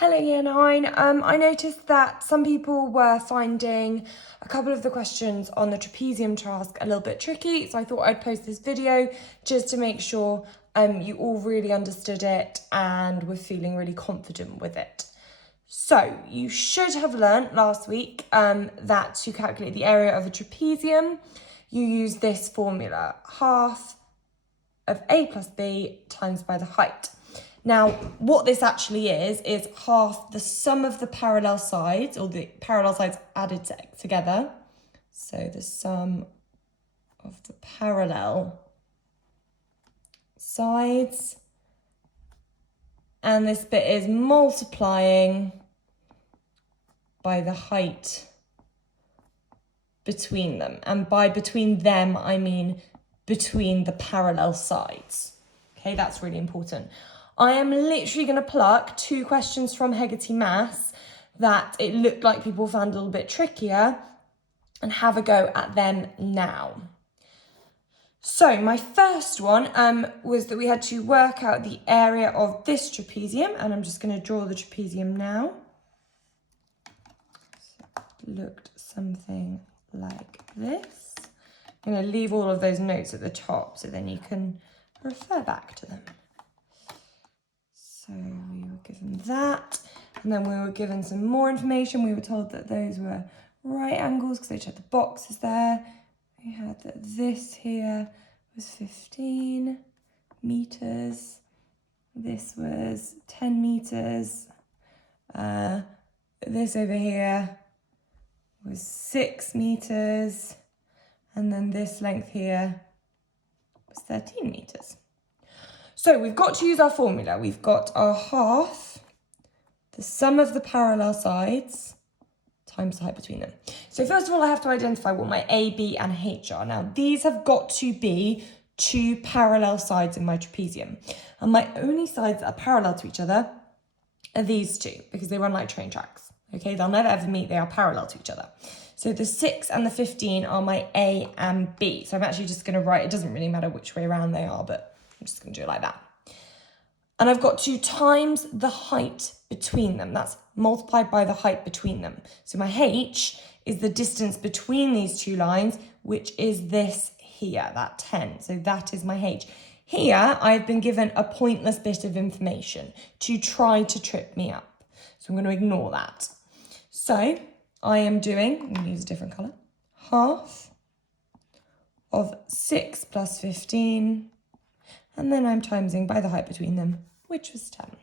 Hello Year 9. I noticed that some people were finding a couple of the questions on the trapezium task a little bit tricky, so I thought I'd post this video just to make sure you all really understood it and were feeling really confident with it. So you should have learnt last week that to calculate the area of a trapezium, you use this formula, half of a plus b times by the height. Now, what this actually is half the sum of the parallel sides, or the parallel sides added together. So the sum of the parallel sides. And this bit is multiplying by the height between them. And by between them, I mean between the parallel sides. Okay, that's really important. I am literally going to pluck two questions from Hegarty Maths that it looked like people found a little bit trickier and have a go at them now. So my first one was that we had to work out the area of this trapezium, and I'm just going to draw the trapezium now. So it looked something like this. I'm going to leave all of those notes at the top so then you can refer back to them. So we were given that, and then we were given some more information. We were told that those were right angles because they just had the boxes there. We had that this here was 15 meters. This was 10 meters. This over here was 6 meters. And then this length here was 13 meters. So we've got to use our formula. We've got our half, the sum of the parallel sides, times the height between them. So first of all, I have to identify what my A, B, and H are. Now, these have got to be two parallel sides in my trapezium. And my only sides that are parallel to each other are these two, because they run like train tracks. Okay, they'll never ever meet, they are parallel to each other. So the 6 and the 15 are my A and B. So I'm actually just going to write, it doesn't really matter which way around they are, but I'm just going to do it like that. And I've got to times the height between them. That's multiplied by the height between them. So my H is the distance between these two lines, which is this here, that 10. So that is my H. Here, I've been given a pointless bit of information to try to trip me up. So I'm going to ignore that. So I am doing, I'm going to use a different colour, half of 6 plus 15. And then I'm timesing by the height between them, which was 10.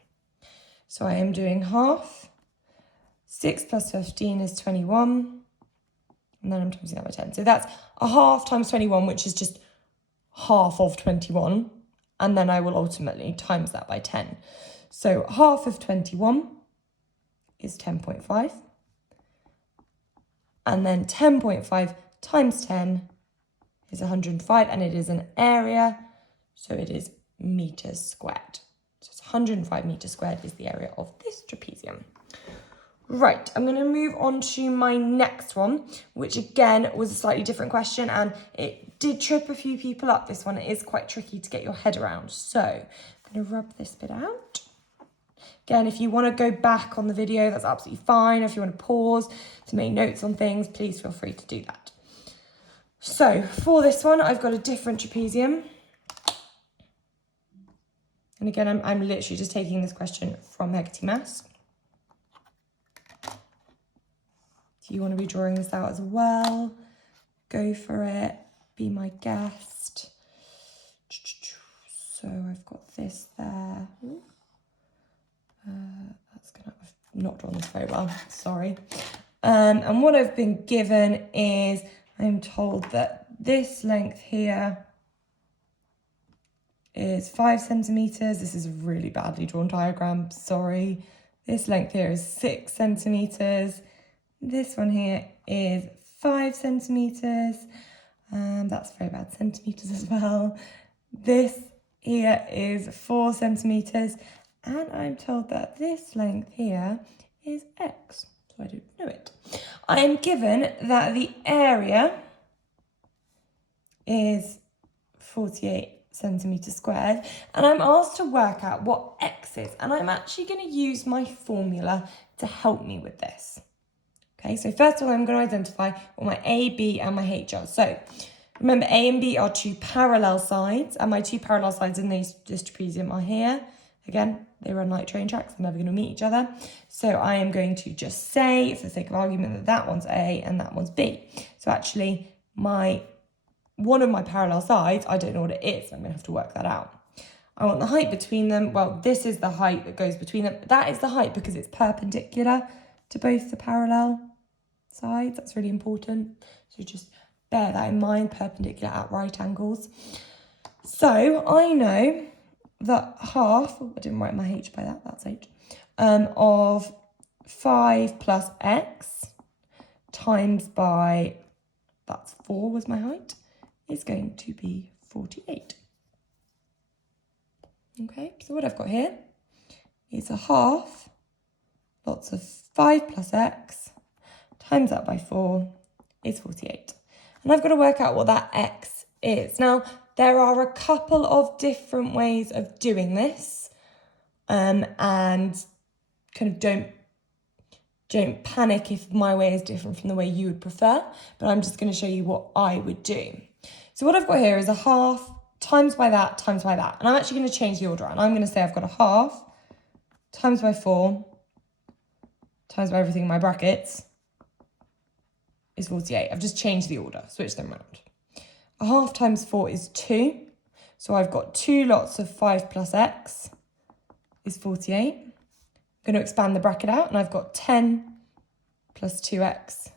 So I am doing half. 6 plus 15 is 21. And then I'm timesing that by 10. So that's a half times 21, which is just half of 21. And then I will ultimately times that by 10. So half of 21 is 10.5. And then 10.5 times 10 is 105. And it is an area. So it is meters squared. So it's 105 meters squared is the area of this trapezium. Right, I'm going to move on to my next one, which again was a slightly different question, and it did trip a few people up. This one is quite tricky to get your head around. So I'm going to rub this bit out. Again, if you want to go back on the video, that's absolutely fine. If you want to pause to make notes on things, please feel free to do that. So for this one, I've got a different trapezium. And again, I'm literally just taking this question from Hegarty Maths. Do you want to be drawing this out as well? Go for it. Be my guest. So I've got this there. I've not drawn this very well, sorry. And what I've been given is, I'm told that this length here is 5 centimeters. This is a really badly drawn diagram, sorry. This length here is 6 centimeters. This one here is 5 centimeters. That's very bad centimeters as well. This here is 4 centimeters. And I'm told that this length here is X. So I don't know it. I am given that the area is 48 centimetres squared, and I'm asked to work out what x is, and I'm actually going to use my formula to help me with this. Okay, so first of all, I'm going to identify what my A, B, and my H are. So remember, A and B are two parallel sides, and my two parallel sides in this trapezium are here. Again, they run like train tracks, they're never going to meet each other. So I am going to just say, for the sake of argument, that that one's A and that one's B. So actually, one of my parallel sides, I don't know what it is. I'm going to have to work that out. I want the height between them. Well, this is the height that goes between them. That is the height because it's perpendicular to both the parallel sides. That's really important. So just bear that in mind, perpendicular at right angles. So I know that half, I didn't write my H by that, that's H, of 5 plus x times by, that's 4 was my height, is going to be 48. Okay, so what I've got here is a half, lots of 5 plus x, times that by 4 is 48. And I've got to work out what that x is. Now, there are a couple of different ways of doing this, and kind of don't panic if my way is different from the way you would prefer, but I'm just going to show you what I would do. So what I've got here is a half times by that, times by that. And I'm actually going to change the order, and I'm going to say I've got a half times by 4 times by everything in my brackets is 48. I've just changed the order, switched them around. A half times 4 is 2. So I've got 2 lots of 5 plus x is 48. I'm going to expand the bracket out, and I've got 10 plus 2x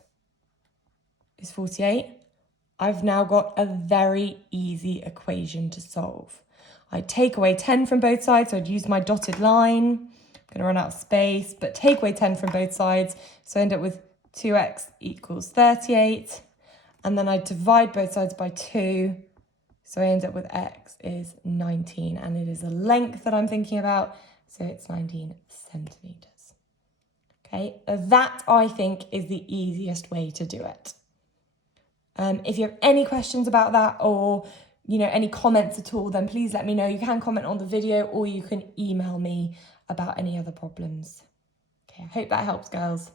is 48. I've now got a very easy equation to solve. I'd take away 10 from both sides, so I'd use my dotted line. I'm going to run out of space, but take away 10 from both sides, so I end up with 2x equals 38. And then I divide both sides by 2, so I end up with x is 19, and it is a length that I'm thinking about, so it's 19 centimetres. Okay, that I think is the easiest way to do it. If you have any questions about that, or any comments at all, then please let me know. You can comment on the video, or you can email me about any other problems. Okay, I hope that helps, girls.